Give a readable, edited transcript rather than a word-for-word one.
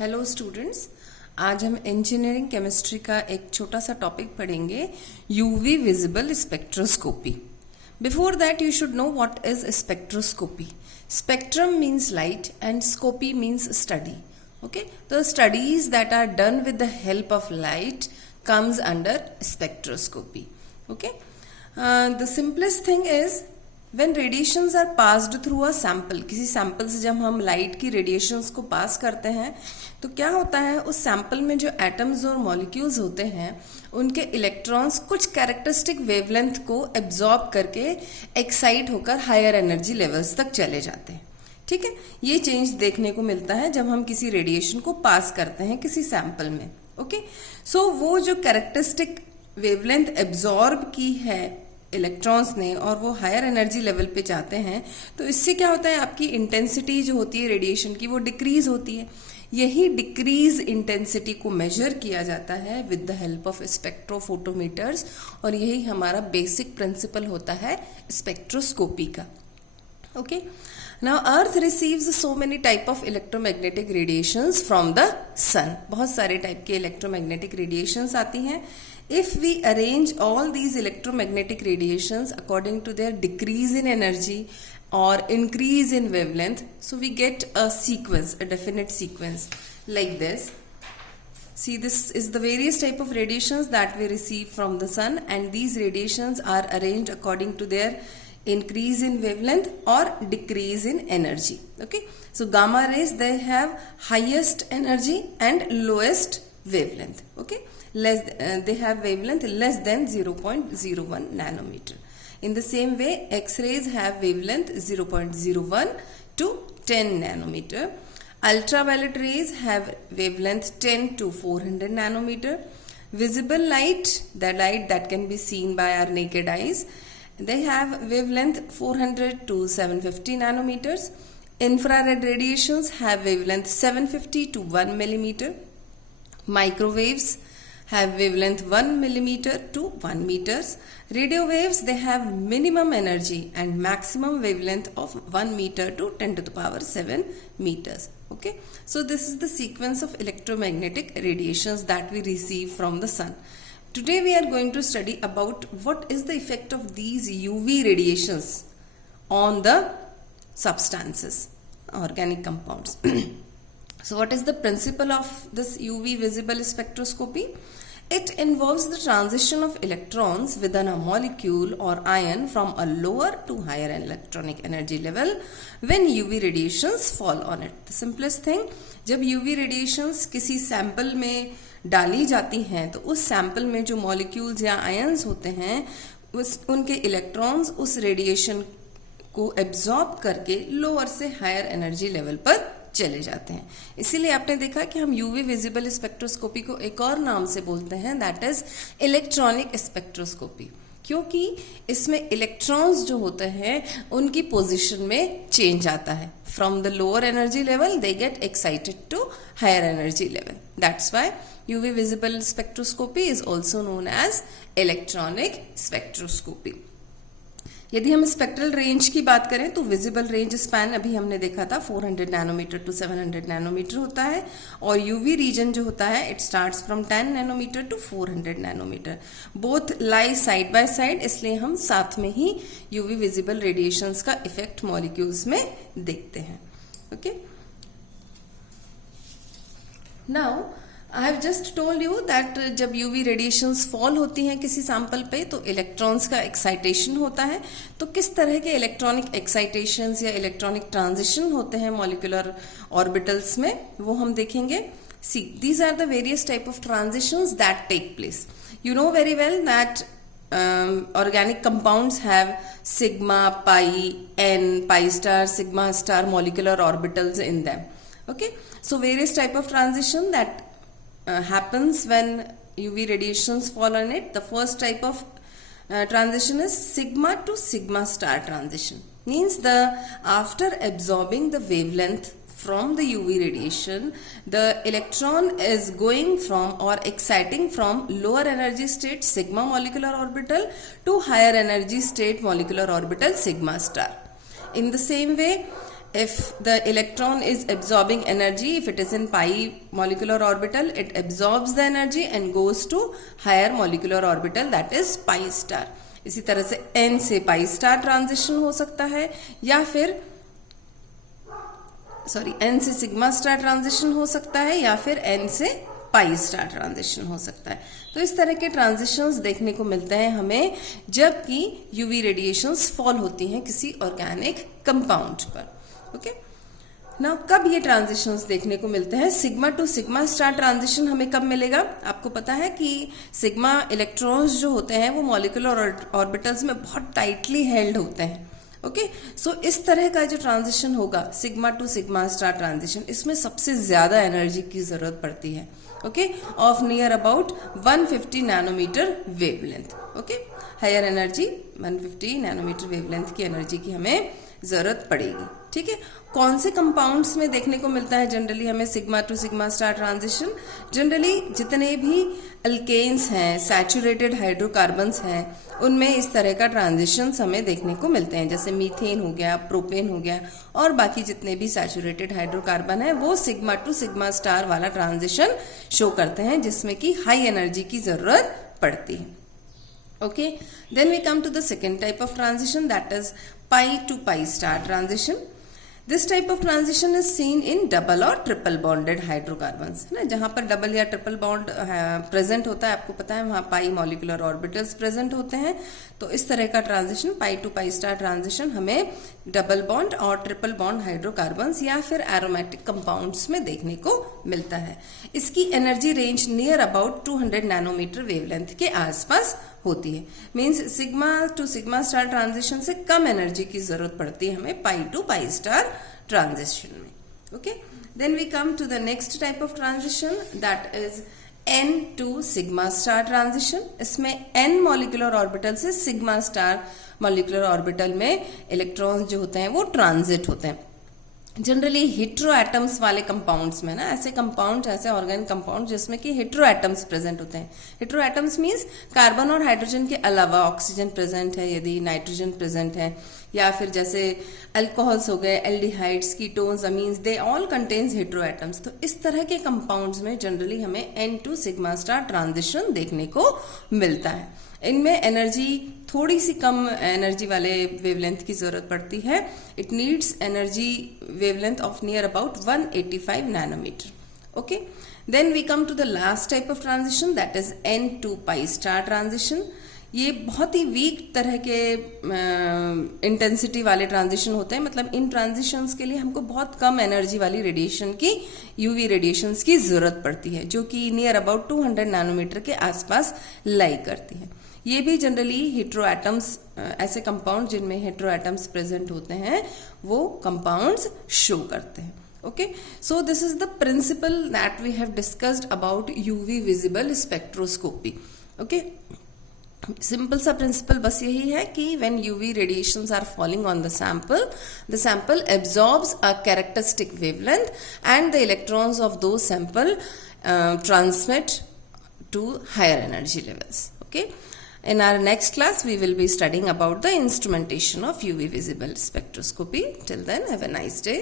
Hello students, आज हम engineering chemistry का एक छोटा सा टॉपिक पढ़ेंगे, UV visible spectroscopy. Before that you should know what is spectroscopy. Spectrum means light and scopy means study. Okay, the studies that are done with the help of light comes under spectroscopy. Okay, the simplest thing is when radiations are passed through a sample. किसी sample से जब हम light की radiations को पास करते हैं तो क्या होता है, उस सैंपल में जो एटम्स और मॉलिक्यूल्स होते हैं उनके इलेक्ट्रॉन्स कुछ कैरेक्टरिस्टिक वेवलेंथ को एब्जॉर्ब करके एक्साइट होकर हायर एनर्जी लेवल्स तक चले जाते हैं. ठीक है, ये चेंज देखने को मिलता है जब हम किसी रेडिएशन को पास करते हैं किसी सैंपल में. ओके, सो वो जो कैरेक्टरिस्टिक वेवलेंथ एब्जॉर्ब की है इलेक्ट्रॉन्स ने और वो हायर एनर्जी लेवल पे जाते हैं, तो इससे क्या होता है, आपकी इंटेंसिटी जो होती है रेडिएशन की वो डिक्रीज होती है. यही डिक्रीज इंटेंसिटी को मेजर किया जाता है विद द हेल्प ऑफ स्पेक्ट्रोफोटोमीटर्स, और यही हमारा बेसिक प्रिंसिपल होता है स्पेक्ट्रोस्कोपी का. Okay, now earth receives so many type of electromagnetic radiations from the sun. बहुत सारे टाइप के electromagnetic radiations आती हैं. If we arrange all these electromagnetic radiations according to their decrease in energy or increase in wavelength, so we get a sequence, a definite sequence like this. See, this is the various type of radiations that we receive from the sun, and these radiations are arranged according to their increase in wavelength or decrease in energy. Okay, so gamma rays, they have highest energy and lowest wavelength. Okay, they have wavelength less than 0.01 nanometer. In the same way, X-rays have wavelength 0.01 to 10 nanometer. Ultraviolet rays have wavelength 10 to 400 nanometer. Visible light, the light that can be seen by our naked eyes, they have wavelength 400 to 750 nanometers. Infrared radiations have wavelength 750 to 1 millimeter. Microwaves have wavelength 1 millimeter to 1 meters. Radio waves, they have minimum energy and maximum wavelength of 1 meter to 10 to the power 7 meters. Okay, so this is the sequence of electromagnetic radiations that we receive from the sun. Today we are going to study about what is the effect of these UV radiations on the substances, organic compounds. So what is the principle of this UV visible spectroscopy? It involves the transition of electrons within a molecule or ion from a lower to higher electronic energy level when UV radiations fall on it. The simplest thing, जब UV radiations किसी sample में डाली जाती हैं तो उस sample में जो मॉलिक्यूल्स या आयंस होते हैं उनके इलेक्ट्रॉन्स उस रेडिएशन को एब्जॉर्ब करके लोअर से हायर एनर्जी लेवल पर चले जाते हैं. इसीलिए आपने देखा कि हम यूवी विजिबल स्पेक्ट्रोस्कोपी को एक और नाम से बोलते हैं, दैट इज इलेक्ट्रॉनिक स्पेक्ट्रोस्कोपी, क्योंकि इसमें इलेक्ट्रॉन्स जो होते हैं उनकी पोजीशन में चेंज आता है. From the lower energy level they get excited to higher energy level. That's why UV visible spectroscopy is also known as electronic spectroscopy. यदि हम स्पेक्ट्रल रेंज की बात करें तो विजिबल रेंज स्पैन अभी हमने देखा था 400 नैनोमीटर टू 700 नैनोमीटर होता है, और यूवी रीजन जो होता है it starts from 10 nanometre to 400 nanometre. Both lie side by side, इसलिए हम साथ में ही यूवी विजिबल रेडिएशंस का इफेक्ट मॉलिक्यूल्स में देखते हैं. Okay, now I have just told you that जब UV radiations fall होती हैं किसी सैंपल पे तो इलेक्ट्रॉन्स का एक्साइटेशन होता है. तो किस तरह के इलेक्ट्रॉनिक एक्साइटेशंस या इलेक्ट्रॉनिक ट्रांजिशन होते हैं मॉलिक्यूलर ऑर्बिटल्स में, वो हम देखेंगे. See, these are the various type of transitions that take place. You know very well that organic compounds have sigma, pi, n, pi star, sigma star molecular orbitals in them. Okay, so various type of transition that happens when UV radiations fall on it. The first type of transition is sigma to sigma star transition. Means after absorbing the wavelength from the UV radiation, the electron is going from or exciting from lower energy state sigma molecular orbital to higher energy state molecular orbital sigma star. In the same way, if the electron is absorbing energy, if it is in pi molecular orbital, it absorbs the energy and goes to higher molecular orbital, that is pi star. इसी तरह से n से pi star transition हो सकता है, या फिर n से सिग्मा स्टार ट्रांजिशन हो सकता है, या फिर n से पाई स्टार ट्रांजिशन हो सकता है. तो इस तरह के ट्रांजिशंस देखने को मिलते हैं हमें जबकि यूवी रेडिएशंस फॉल होती हैं किसी ऑर्गेनिक कंपाउंड पर. ओके, नाउ कब ये ट्रांजिशंस देखने को मिलते हैं? Sigma to sigma star transition हमें कब मिलेगा? आपको पता है कि सिग्मा इलेक्ट्रॉन्स जो होते हैं वो मॉलिक्यूलर ऑर्बिटल्स में बहुत टाइटली हेल्ड होते हैं. ओके, सो इस तरह का जो ट्रांजिशन होगा sigma to sigma star transition, इसमें सबसे ज्यादा एनर्जी की जरूरत पड़ती है. Okay, of near about 150 nanometre wavelength. Okay, higher energy 150 nanometre wavelength की एनर्जी की हमें जरूरत पड़ेगी. ठीक है, कौन से कंपाउंड्स में देखने को मिलता है जनरली हमें sigma to sigma star transition? Generally जितने भी अल्केन्स हैं, सैचुरेटेड हाइड्रोकार्बन्स हैं, उनमें इस तरह का ट्रांजिशन हमें देखने को मिलते हैं. जैसे मीथेन हो गया, प्रोपेन हो गया, और बाकी जितने भी सैचुरेटेड हाइड्रोकार्बन है वो सिग्मा टू सिग्मा स्टार वाला ट्रांजिशन शो करते हैं, जिसमें कि हाई एनर्जी की जरूरत पड़ती है. Okay, then we come to the second type of transition, that is pi to pi star transition. This type of transition is seen in double or triple bonded hydrocarbons. है ना, जहाँ पर double या triple bond present होता है, आपको पता है वहाँ पाई मॉलिकुलर ऑर्बिटल्स प्रेजेंट होते हैं. तो इस तरह का transition pi to pi star transition हमें डबल बॉन्ड और ट्रिपल बॉन्ड हाइड्रोकार्बन्स या फिर एरोमेटिक कंपाउंड्स में देखने को मिलता है. इसकी energy range near about 200 nanometer wavelength के आसपास होती है. Means sigma to sigma star transition से कम एनर्जी की जरूरत पड़ती है हमें pi to pi star transition में. Okay, then we come to the next type of transition, that is n to sigma star transition. इसमें n मॉलिक्यूलर ऑर्बिटल से सिग्मा स्टार मॉलिक्यूलर ऑर्बिटल में इलेक्ट्रॉन्स जो होते हैं वो ट्रांजिट होते हैं. जनरली हेट्रो एटम्स वाले कंपाउंड्स में ना, ऐसे कंपाउंड, ऐसे ऑर्गेनिक कंपाउंड जिसमें कि हेट्रो एटम्स प्रेजेंट होते हैं. हेट्रो एटम्स मीन्स कार्बन और हाइड्रोजन के अलावा ऑक्सीजन प्रेजेंट है, यदि नाइट्रोजन प्रेजेंट है, या फिर जैसे अल्कोहल्स हो गए, aldehydes, ketones, amines, they all contains hetero atoms. तो इस तरह के कंपाउंड्स में जनरली हमें n to sigma star transition देखने को मिलता है. इनमें एनर्जी थोड़ी सी कम एनर्जी वाले वेवलेंथ की जरूरत पड़ती है. It needs energy wavelength of near about 185 nanometer. Okay, then we come to the last type of transition, that is n to pi star transition. ये बहुत ही वीक तरह के इंटेंसिटी वाले ट्रांजिशन होते हैं. मतलब इन ट्रांजिशंस के लिए हमको बहुत कम एनर्जी वाली रेडिएशन की, यूवी रेडिएशंस की जरूरत पड़ती है, जो कि नियर अबाउट 200 नैनोमीटर के आसपास लाई करती है. ये भी जनरली हेट्रो एटम्स, ऐसे कंपाउंड जिनमें हेट्रो एटम्स प्रेजेंट होते हैं वो कंपाउंड्स शो करते हैं. Okay, so this is the principle that we have discussed about UV visible spectroscopy. Okay, simple सा प्रिंसिपल बस यही है कि when UV radiations are falling on the sample absorbs a characteristic wavelength and the electrons of the sample transmit to higher energy levels. Okay, in our next class we will be studying about the instrumentation of UV visible spectroscopy. Till then, have a nice day.